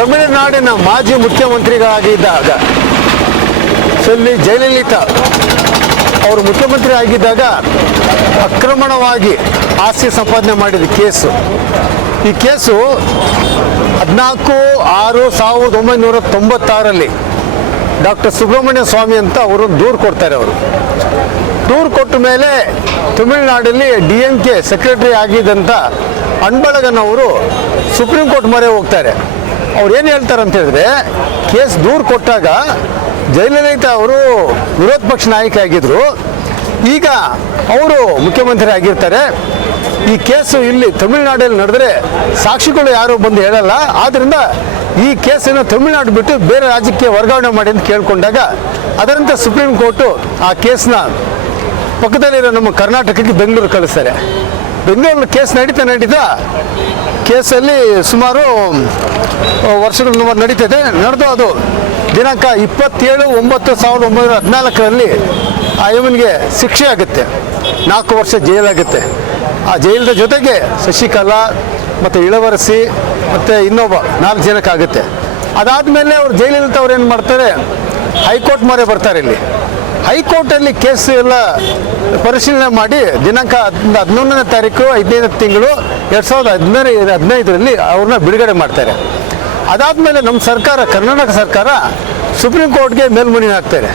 ತಮಿಳುನಾಡಿನ ಮಾಜಿ ಮುಖ್ಯಮಂತ್ರಿಗಳಾಗಿದ್ದಾಗ ಸಲ್ಲಿ ಜಯಲಲಿತಾ ಅವರು ಮುಖ್ಯಮಂತ್ರಿ ಆಗಿದ್ದಾಗ ಅಕ್ರಮಣವಾಗಿ ಆಸ್ತಿ ಸಂಪಾದನೆ ಮಾಡಿದ ಕೇಸು. ಈ ಕೇಸು ಹದಿನಾಲ್ಕು ಆರು ಸಾವಿರದ ಒಂಬೈನೂರ ತೊಂಬತ್ತಾರಲ್ಲಿ ಡಾಕ್ಟರ್ ಸುಬ್ರಹ್ಮಣ್ಯ ಸ್ವಾಮಿ ಅಂತ ಅವರು ದೂರು ಕೊಡ್ತಾರೆ ಅವರು. ದೂರು ಕೊಟ್ಟ ಮೇಲೆ ತಮಿಳುನಾಡಲ್ಲಿ ಡಿ ಎಂ ಕೆ ಸೆಕ್ರೆಟರಿ ಆಗಿದ್ದಂಥ ಅನ್ಬಳಗನವರು ಸುಪ್ರೀಂ ಕೋರ್ಟ್ ಮೊರೆ ಹೋಗ್ತಾರೆ. ಅವ್ರು ಏನು ಹೇಳ್ತಾರೆ ಅಂತ ಹೇಳಿದ್ರೆ, ಕೇಸ್ ದೂರು ಕೊಟ್ಟಾಗ ಜಯಲಲಿತಾ ಅವರು ವಿರೋಧ ಪಕ್ಷ ನಾಯಕ ಆಗಿದ್ದರು ಈಗ ಅವರು ಮುಖ್ಯಮಂತ್ರಿ ಆಗಿರ್ತಾರೆ. ಈ ಕೇಸು ಇಲ್ಲಿ ತಮಿಳುನಾಡಲ್ಲಿ ನಡೆದ್ರೆ ಸಾಕ್ಷಿಗಳು ಯಾರು ಬಂದು ಹೇಳಲ್ಲ. ಆದ್ದರಿಂದ ಈ ಕೇಸನ್ನು ತಮಿಳುನಾಡು ಬಿಟ್ಟು ಬೇರೆ ರಾಜ್ಯಕ್ಕೆ ವರ್ಗಾವಣೆ ಮಾಡಿ ಅಂತ ಕೇಳಿಕೊಂಡಾಗ ಅದರಂತೆ ಸುಪ್ರೀಂ ಕೋರ್ಟು ಆ ಕೇಸನ್ನ ಪಕ್ಕದಲ್ಲಿರೋ ನಮ್ಮ ಕರ್ನಾಟಕಕ್ಕೆ ಬೆಂಗಳೂರು ಕಳಿಸ್ತಾರೆ. ಬೆಂಗಳೂರಲ್ಲಿ ಕೇಸ್ ನಡೀತಾ ನಡೀತಾ ಕೇಸಲ್ಲಿ ಸುಮಾರು ವರ್ಷಗಳು ನಡೀತದೆ. ನಡೆದು ಅದು ದಿನಾಂಕ ಇಪ್ಪತ್ತೇಳು ಒಂಬತ್ತು ಸಾವಿರದ ಒಂಬೈನೂರ ಹದಿನಾಲ್ಕರಲ್ಲಿ ಆ ಇವನಿಗೆ ಶಿಕ್ಷೆ ಆಗುತ್ತೆ. ನಾಲ್ಕು ವರ್ಷ ಜೈಲಾಗುತ್ತೆ. ಆ ಜೈಲದ ಜೊತೆಗೆ ಶಶಿಕಲಾ ಮತ್ತು ಇಳವರಸಿ ಮತ್ತು ಇನ್ನೊಬ್ಬ ನಾಲ್ಕು ಜನಕ್ಕಾಗುತ್ತೆ. ಅದಾದಮೇಲೆ ಅವ್ರು ಜೈಲಿಂದ ಅವ್ರು ಏನು ಮಾಡ್ತಾರೆ? ಹೈಕೋರ್ಟ್ ಮೊರೆ ಬರ್ತಾರೆ ಇಲ್ಲಿ. ಹೈಕೋರ್ಟಲ್ಲಿ ಕೇಸ್ ಎಲ್ಲ ಪರಿಶೀಲನೆ ಮಾಡಿ ದಿನಾಂಕ ಹದ್- ಹದಿನೊಂದನೇ ತಾರೀಕು ಐದನೇ ತಿಂಗಳು, ಎರಡು ಸಾವಿರದ ಹದಿನೈದು ಹದಿನೈದರಲ್ಲಿ ಅವ್ರನ್ನ ಬಿಡುಗಡೆ ಮಾಡ್ತಾರೆ. ಅದಾದಮೇಲೆ ನಮ್ಮ ಸರ್ಕಾರ, ಕರ್ನಾಟಕ ಸರ್ಕಾರ ಸುಪ್ರೀಂ ಕೋರ್ಟ್ಗೆ ಮೇಲ್ಮನವಿ ಹಾಕ್ತಾರೆ.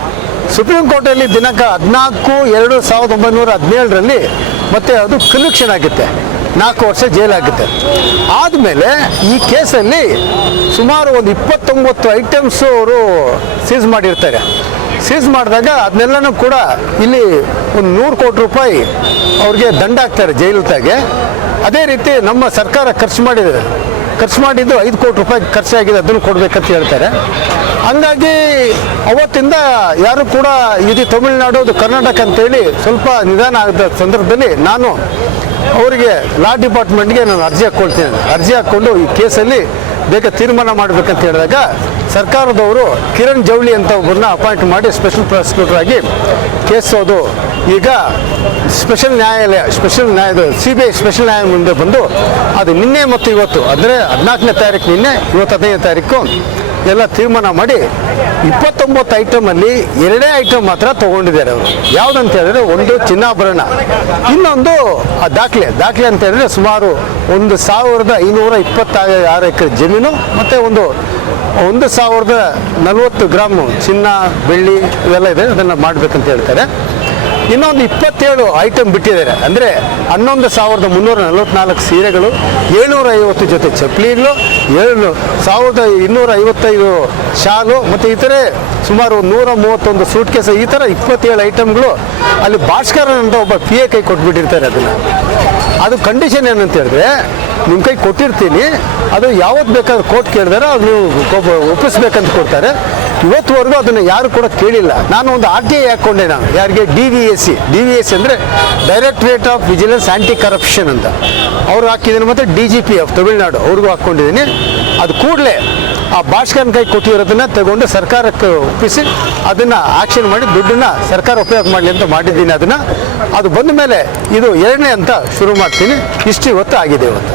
ಸುಪ್ರೀಂ ಕೋರ್ಟಲ್ಲಿ ದಿನಾಂಕ ಹದಿನಾಲ್ಕು, ಎರಡು ಸಾವಿರದ ಒಂಬೈನೂರ ಹದಿನೇಳರಲ್ಲಿ ಮತ್ತೆ ಅದು ಕನ್ವಿಕ್ಷನ್ ಆಗುತ್ತೆ. ನಾಲ್ಕು ವರ್ಷ ಜೈಲಾಗುತ್ತೆ ಆದಮೇಲೆ ಈ ಕೇಸಲ್ಲಿ ಸುಮಾರು ಒಂದು ಇಪ್ಪತ್ತೊಂಬತ್ತು ಐಟಮ್ಸು ಅವರು ಸೀಸ್ ಮಾಡಿರ್ತಾರೆ. ಸೀಸ್ ಮಾಡಿದಾಗ ಅದನ್ನೆಲ್ಲನೂ ಕೂಡ ಇಲ್ಲಿ ಒಂದು ನೂರು ಕೋಟಿ ರೂಪಾಯಿ ಅವ್ರಿಗೆ ದಂಡ ಹಾಕ್ತಾರೆ ಜೈಲುತಾಗೆ ಅದೇ ರೀತಿ ನಮ್ಮ ಸರ್ಕಾರ ಖರ್ಚು ಮಾಡಿದೆ. ಖರ್ಚು ಮಾಡಿದ್ದು ಐದು ಕೋಟಿ ರೂಪಾಯಿ ಖರ್ಚಾಗಿದೆ ಅದನ್ನು ಕೊಡಬೇಕಂತ ಹೇಳ್ತಾರೆ. ಹಂಗಾಗಿ ಅವತ್ತಿಂದ ಯಾರು ಕೂಡ ಇದು ತಮಿಳುನಾಡು, ಅದು ಕರ್ನಾಟಕ ಅಂತೇಳಿ ಸ್ವಲ್ಪ ನಿಧಾನ ಆದ ಸಂದರ್ಭದಲ್ಲಿ ನಾನು ಅವರಿಗೆ ಲಾ ಡಿಪಾರ್ಟ್ಮೆಂಟ್ಗೆ ನಾನು ಅರ್ಜಿ ಹಾಕ್ಕೊಳ್ತೀನಿ. ಅರ್ಜಿ ಹಾಕ್ಕೊಂಡು ಈ ಕೇಸಲ್ಲಿ ಬೇಗ ತೀರ್ಮಾನ ಮಾಡಬೇಕಂತ ಹೇಳಿದಾಗ ಸರ್ಕಾರದವರು ಕಿರಣ್ ಜವಳಿ ಅಂತ ಒಬ್ಬರನ್ನ ಅಪಾಯಿಂಟ್ ಮಾಡಿ ಸ್ಪೆಷಲ್ ಪ್ರಾಸಿಕ್ಯೂಟರ್ ಆಗಿ ಕೇಸೋದು ಅದು ಈಗ ಸ್ಪೆಷಲ್ ನ್ಯಾಯಾಲಯ ಸ್ಪೆಷಲ್ ನ್ಯಾಯದ ಸಿ ಬಿ ಐ ಸ್ಪೆಷಲ್ ನ್ಯಾಯ ಮುಂದೆ ಬಂದು ಅದು ನಿನ್ನೆ ಮತ್ತು ಇವತ್ತು, ಅಂದರೆ ಹದಿನಾಲ್ಕನೇ ತಾರೀಕು ನಿನ್ನೆ, ಇವತ್ತು ಹದಿನೈದನೇ ತಾರೀಕು, ಎಲ್ಲ ತೀರ್ಮಾನ ಮಾಡಿ ಇಪ್ಪತ್ತೊಂಬತ್ತು ಐಟಮಲ್ಲಿ ಎರಡೇ ಐಟಮ್ ಮಾತ್ರ ತಗೊಂಡಿದ್ದಾರೆ ಅವರು. ಯಾವುದಂತ ಹೇಳಿದ್ರೆ ಒಂದು ಚಿನ್ನಾಭರಣ, ಇನ್ನೊಂದು ಆ ದಾಖಲೆ. ದಾಖಲೆ ಅಂತ ಹೇಳಿದ್ರೆ ಸುಮಾರು ಒಂದು ಸಾವಿರದ ಐನೂರ ಇಪ್ಪತ್ತಾರು ಎಕರೆ ಜಮೀನು, ಮತ್ತು ಒಂದು ಒಂದು ಸಾವಿರದ ನಲವತ್ತು ಗ್ರಾಮು ಚಿನ್ನ, ಬೆಳ್ಳಿ ಇವೆಲ್ಲ ಇದೆ, ಅದನ್ನು ಮಾಡಬೇಕಂತ ಹೇಳ್ತಾರೆ. ಇನ್ನೊಂದು ಇಪ್ಪತ್ತೇಳು ಐಟಮ್ ಬಿಟ್ಟಿದ್ದಾರೆ. ಅಂದರೆ ಹನ್ನೊಂದು ಸಾವಿರದ ಮುನ್ನೂರ ನಲವತ್ನಾಲ್ಕು ಸೀರೆಗಳು, ಏಳ್ನೂರ ಐವತ್ತು ಜೊತೆ ಚಪ್ಪಲಿಗಳು ಏಳು ಸಾವಿರದ ಇನ್ನೂರ ಐವತ್ತೈದು ಶಾಲು ಮತ್ತು ಇತರೆ ಸುಮಾರು ನೂರ ಮೂವತ್ತೊಂದು ಸೂಟ್ ಕೇಸ ಈ ಥರ ಇಪ್ಪತ್ತೇಳು ಐಟಮ್ಗಳು ಅಲ್ಲಿ ಭಾಸ್ಕರನ್ ಅಂತ ಒಬ್ಬ ಪಿ ಎ ಕೈ ಕೊಟ್ಬಿಟ್ಟಿರ್ತಾರೆ ಅದನ್ನು. ಅದು ಕಂಡೀಷನ್ ಏನಂತ ಹೇಳಿದ್ರೆ ನಿಮ್ಮ ಕೈ ಕೊಟ್ಟಿರ್ತೀನಿ, ಅದು ಯಾವತ್ತು ಬೇಕಾದ್ರೂ ಕೋರ್ಟ್ ಕೇಳಿದಾರೆ, ಅದು ನೀವು ಒಪ್ಪಿಸ್ಬೇಕಂತ ಕೊಡ್ತಾರೆ. ಇವತ್ತುವರೆಗೂ ಅದನ್ನು ಯಾರು ಕೂಡ ಕೇಳಿಲ್ಲ. ನಾನು ಒಂದು ಆರ್ ಟಿ ಐ ಹಾಕ್ಕೊಂಡೆ ನಾನು. ಯಾರಿಗೆ? D V S C. D V S ಅಂದರೆ directorate of vigilance anti corruption ಅಂತ. ಅವ್ರು ಹಾಕಿದ್ದೀನಿ ಮತ್ತು D G P of Tamil Nadu ಅವ್ರಿಗೂ ಹಾಕ್ಕೊಂಡಿದ್ದೀನಿ ಅದು ಕೂಡಲೇ ಆ ಭಾಸ್ಕರನ್ ಕೈ ಕೊಟ್ಟಿರೋದನ್ನು ತಗೊಂಡು ಸರ್ಕಾರಕ್ಕೆ ಒಪ್ಪಿಸಿ ಅದನ್ನು ಆಕ್ಷನ್ ಮಾಡಿ ದುಡ್ಡನ್ನು ಸರ್ಕಾರ ಉಪಯೋಗ ಮಾಡಲಿ ಅಂತ ಮಾಡಿದ್ದೀನಿ ಅದನ್ನು. ಅದು ಬಂದ ಮೇಲೆ ಇದು ಎರಡನೇ ಅಂತ ಶುರು ಮಾಡ್ತೀನಿ. ಇಷ್ಟು ಇವತ್ತು ಆಗಿದೆ ಇವತ್ತು.